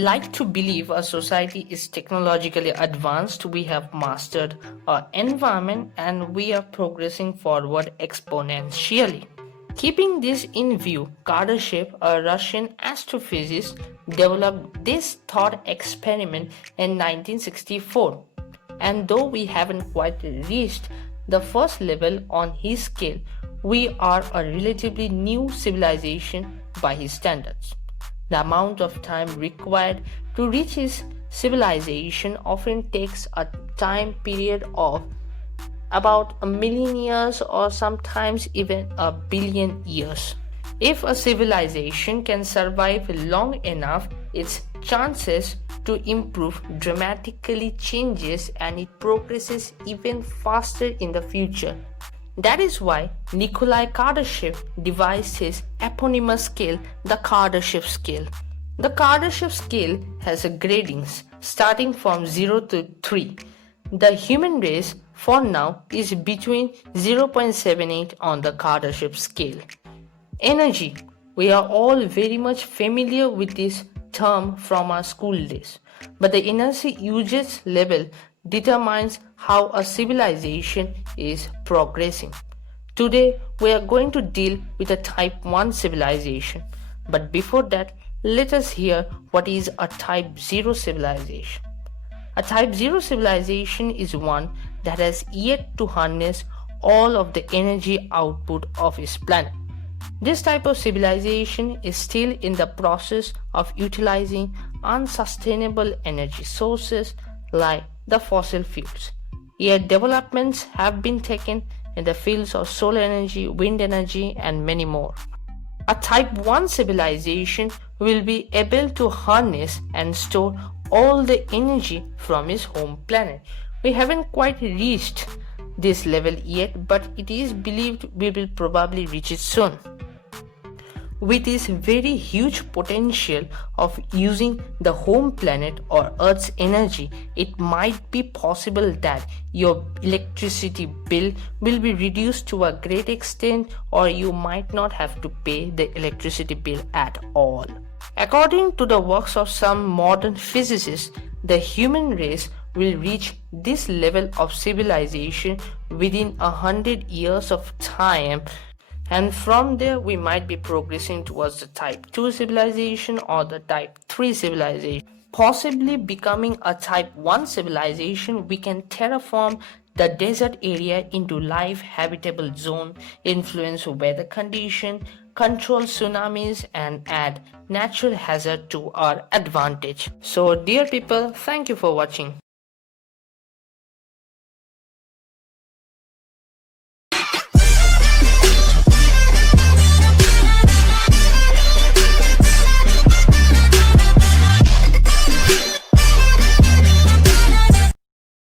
like to believe our society is technologically advanced, we have mastered our environment, and we are progressing forward exponentially. Keeping this in view, Kardashev, a Russian astrophysicist, developed this thought experiment in 1964. And though we haven't quite reached the first level on his scale, we are a relatively new civilization by his standards. The amount of time required to reach his civilization often takes a time period of about a million years or sometimes even a billion years. If a civilization can survive long enough, its chances to improve dramatically changes and it progresses even faster in the future. That is why Nikolai Kardashev devised his eponymous scale, the Kardashev scale. The Kardashev scale has gradings starting from 0 to 3. The human race for now is between 0.78 on the Kardashev scale. Energy. We are all very much familiar with this term from our school days, but the energy usage level determines how a civilization is progressing. Today, we are going to deal with a type 1 civilization, but before that, let us hear what is a type 0 civilization. A type 0 civilization is one that has yet to harness all of the energy output of its planet. This type of civilization is still in the process of utilizing unsustainable energy sources like the fossil fuels. Yet developments have been taken in the fields of solar energy, wind energy, and many more. A type 1 civilization will be able to harness and store all the energy from its home planet. We haven't quite reached this level yet, but it is believed we will probably reach it soon. With this very huge potential of using the home planet or Earth's energy, it might be possible that your electricity bill will be reduced to a great extent, or you might not have to pay the electricity bill at all. According to the works of some modern physicists, the human race will reach this level of civilization within 100 years of time, and from there we might be progressing towards the type 2 civilization or the type 3 civilization. Possibly becoming a type 1 civilization, we can terraform the desert area into life habitable zone, influence weather condition, control tsunamis, and add natural hazard to our advantage. So dear people, thank you for watching.